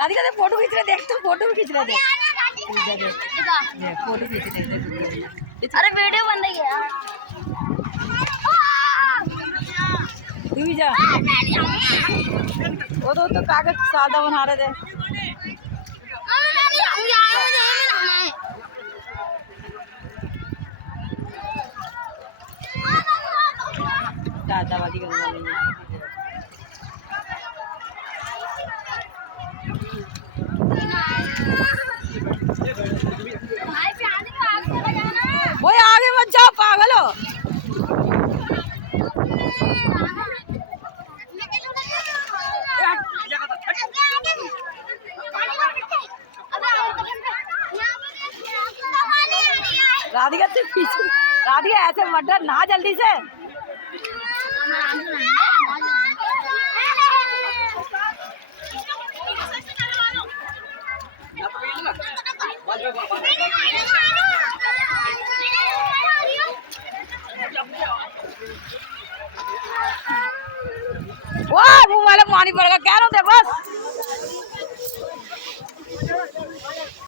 राधिका से फोटो खींच रहे देख तो फोटो भी खींच रहे थे फोटो खींच रहे थे। अरे वीडियो बन रही है यार। तू भी जा वो तो कागज सादा बना रहे थे। दादा वाली वो आगे मत जाओ पागल हो। राधिका से पीछे राधिका ऐसे मत डर ना जल्दी से। वो मुंह वाले पानी पड़ेगा क्या होते बस।